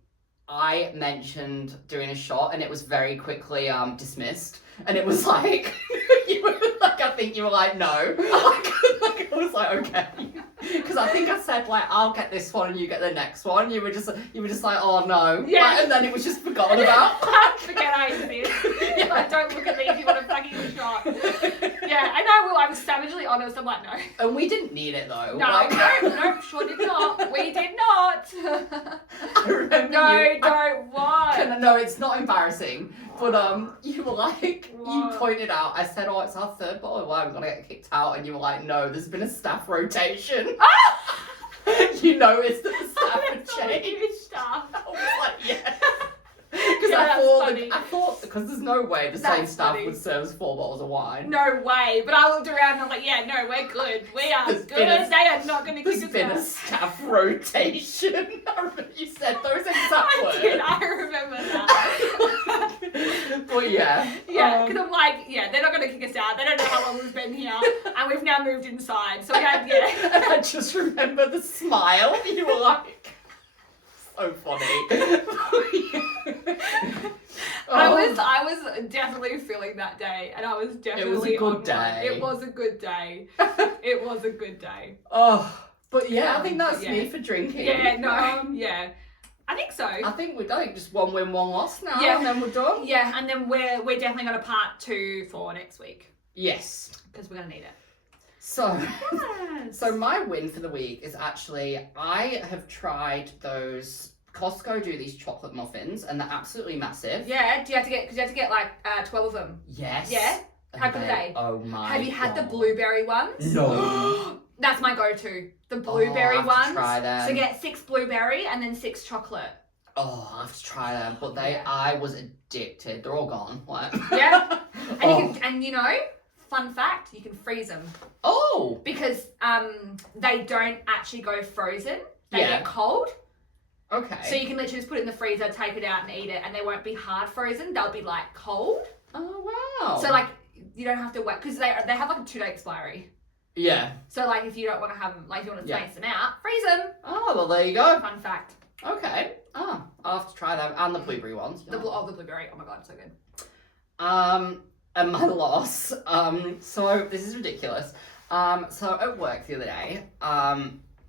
I mentioned doing a shot, and it was very quickly dismissed. And it was like, you were like, I think you were like, no. Like I was like, okay. Because I think I said like, I'll get this one and you get the next one. You were just like, oh no. Yeah. Like, and then it was just forgotten about. Forget I exist. Yeah. Like, don't look at me if you want a fucking shot. Yeah, and I will. I'm savagely honest. I'm like, no. And we didn't need it though. No, like... no, sure did not. We did not. I remember don't want. No, it's not embarrassing. But you were like, What? you pointed out, I said, oh, it's our third bottle of wine, we're gonna get kicked out, and you were like, no, there's been a staff rotation. You noticed that the staff had changed. Stuff. I was like, yes. Because I thought, because there's no way the same staff would serve us 4 bottles of wine. No way. But I looked around and I'm like, yeah, no, we're good. We are good. They are not going to kick us out. There's been a staff rotation. I remember you said those exact words. I remember that. But yeah. Yeah, because I'm like, yeah, they're not going to kick us out. They don't know how long we've been here. And we've now moved inside. So we had, yeah. And I just remember the smile. You were like... So funny. I was definitely feeling that day, and I was definitely It was a good day. It was a good day. It was a good day. Oh, but yeah, I think that's me for drinking. Yeah, no, yeah. I think so. I think we're done. Just 1 win, 1 loss now, Yeah. and then we're done. Yeah, and then we're definitely going to part 2 for next week. Yes. Because we're going to need it. So, Yes. so my win for the week is actually, I have tried those, Costco do these chocolate muffins, and they're absolutely massive. Yeah, do you have to get like 12 of them? Yes. Yeah? And How good are they? Oh my Have you had the God. blueberry ones? No. That's my go-to. The blueberry I have ones. to try them. So get 6 blueberry and then 6 chocolate. Oh, I have to try them. But Yeah. I was addicted. They're all gone. What? Yeah. And Oh. you know, fun fact, you can freeze them. Oh. Because they don't actually go frozen. They Yeah. get cold. Okay. So you can literally just put it in the freezer, take it out and eat it, and they won't be hard frozen. They'll be like cold. Oh wow. So like you don't have to wait because they have like a 2-day expiry. Yeah. So like if you don't want to have them, like if you want to Yeah. taste them out, freeze them. Oh well, there you go. Fun fact. Okay. Oh, I'll have to try them and the blueberry ones. The blueberry. Oh my god, so good. And my loss. So this is ridiculous. So at work the other day,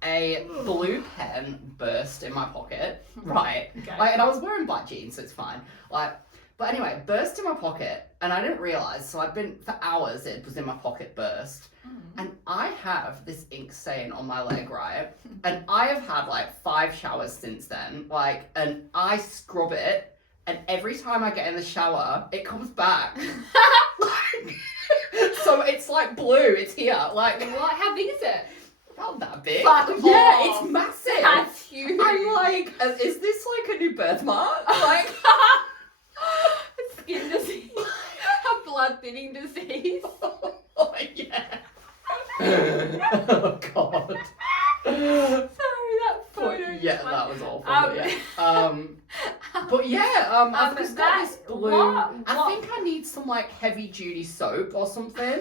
a blue pen burst in my pocket. Right. Okay. Like, and I was wearing black jeans, so it's fine. Like, but anyway, it burst in my pocket, and I didn't realize. So I've been for hours. It was in my pocket, burst, and I have this ink stain on my leg, right? And I have had like 5 showers since then. Like, and I scrub it, and every time I get in the shower, it comes back. So it's like blue. It's here. Like, What? How big is it? not that big. Fuck yeah, off. it's massive. That's huge. I'm like, is this like a new birthmark? Like, Skin disease. A blood thinning disease. oh yeah. Oh god. Sorry, that photo. Yeah, that was awful. Um, but yeah, I've just got that- this blue. what? I think I need some like heavy duty soap or something.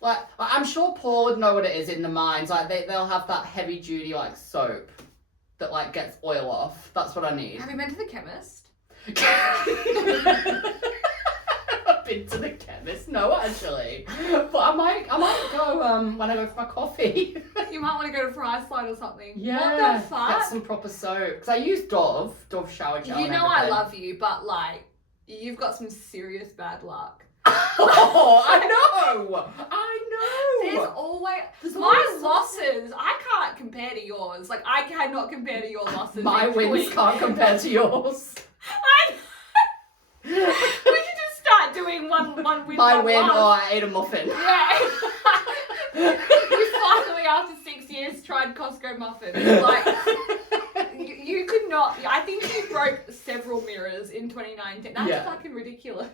Like I'm sure Paul would know what it is in the mines. Like they'll have that heavy duty like soap that like gets oil off. That's what I need. Have you been to the chemist? I've been to the chemist. No, actually, but I might go when I go for my coffee. You might want to go to Priceline or something. Yeah, What the fuck? get some proper soap. Because I use Dove shower gel. You and know I everything. love you, but like, you've got some serious bad luck. Oh, I know. There's always There's my always losses. I can't compare to yours. Like I cannot compare to your losses. My each wins week. can't compare to yours. We should just start doing one win. My one win, loss. or I ate a muffin. Yeah. You finally, after 6 years, tried Costco muffins. Like, you could not. I think you broke several mirrors in 2019. That's Yeah. fucking ridiculous.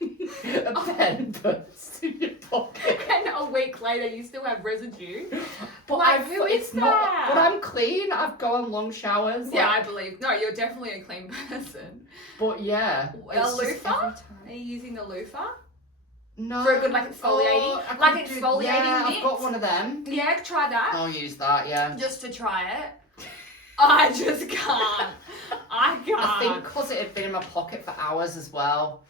A pen burst in your pocket. And a week later, you still have residue. But Like, who is it's not. that? that? But I'm clean. I've gone long showers. Yeah, like- I believe. No, you're definitely a clean person. But yeah. A it's just loofah? every Are time. you using the loofah? No. For a good, like, exfoliating? I Like could exfoliating Yeah, I've got mitt? one of them. Yeah, try that. I'll use that, yeah. Just to try it. I just can't. I can't. I think because it had been in my pocket for hours as well.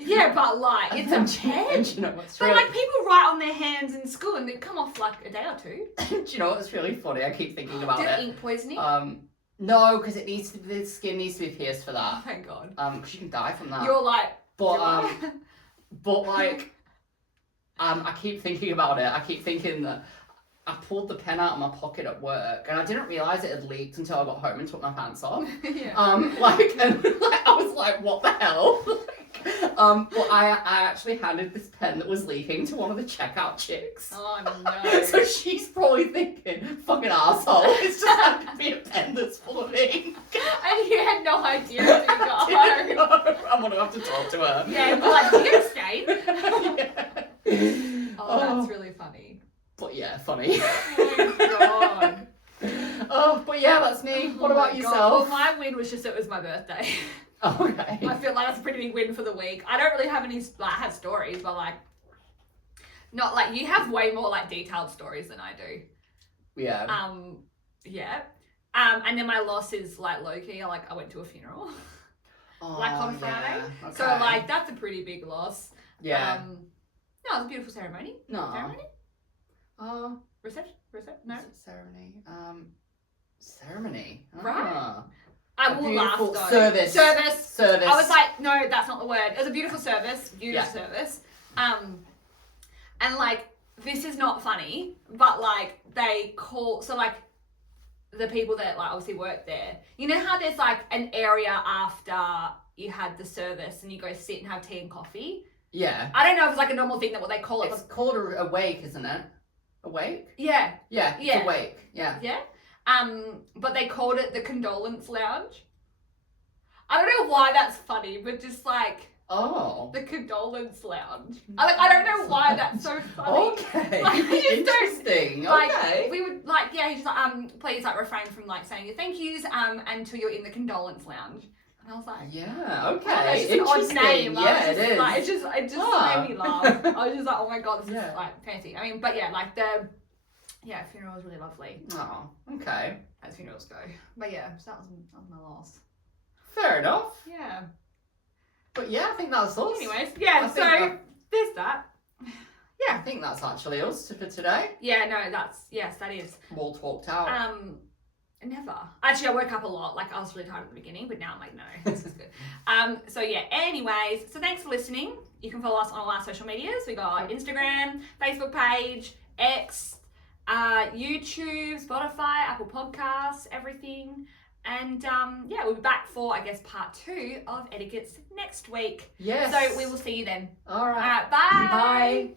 Yeah, but like, it's a and pen. do you know what's But really... like, people write on their hands in school and they come off like a day or two. do you know what's really funny? I keep thinking about Did it. ink poisoning? No, because the skin needs to be pierced for Oh, that. thank God. Because you can die from that. You're like, But like, I keep thinking about it. I keep thinking that I pulled the pen out of my pocket at work, and I didn't realize it had leaked until I got home and took my pants off. yeah. And like, I was like, what the hell? But I actually handed this pen that was leaking to one of the checkout chicks. Oh no. So she's probably thinking, fucking arsehole, it's just happened to be a pen that's full of ink. And you had no idea until you got home. I'm gonna have to talk to her. Yeah, but like, did you get a stain? Yeah. Oh, that's really funny. But yeah, funny. Oh my God. Oh, but yeah, that's me. What Oh about my God. yourself? Well, my win was just it was my birthday. Oh, okay. I feel like that's a pretty big win for the week. I don't really have any, like, I have stories, but like, not like, you have way more like detailed stories than I do. Yeah. Yeah. And then my loss is like low-key, I went to a funeral. Like on Friday. Yeah. So okay. like, that's a pretty big loss. Yeah. No, it was a beautiful ceremony. No. Ceremony? Reception? No. Is it ceremony? Ceremony. Right. Ah. I A will laugh beautiful though. service. Service. Service. I was like, no, that's not the word. It was a beautiful service. Beautiful service. And like, this is not funny, but like, they call, so like, the people that like obviously work there, you know how there's like an area after you had the service and you go sit and have tea and coffee? Yeah. I don't know if it's like a normal thing that what they call it. It's called a wake, isn't it? A wake? Yeah. Yeah. It's Yeah. a wake. Yeah. Yeah. But they called it the condolence lounge. I don't know why that's funny, but just like Oh. the condolence lounge. I don't know why that's so funny. Okay. Like, we just don't- Interesting. Like Okay. we would like he's just like please like refrain from like saying your thank yous until you're in the condolence lounge. And I was like, Yeah. oh, Okay. that's just an odd Interesting. name. I Yeah, was it just, is. Like, it just Ah. made me laugh. I was just like, oh my God, this Yeah. is like fancy. I mean, but yeah, like the funeral was really lovely. Oh. Okay. As funerals go. But yeah, so that was my loss. Fair enough. Yeah. But yeah, I think that's us. Anyways, yeah, I so think that- there's that. I think that's actually us for today. Yeah, no, yes, that is. All talked out. Never. Actually, I woke up a lot. Like, I was really tired at the beginning, but now I'm like, no, this is good. So yeah, anyways, so thanks for listening. You can follow us on all our social medias. We got Instagram, Facebook page, X, YouTube, Spotify, Apple Podcasts, everything. And yeah, we'll be back for, I guess, part 2 of Etiquettes next week. Yes. So we will see you then. All right. All right, bye. Bye.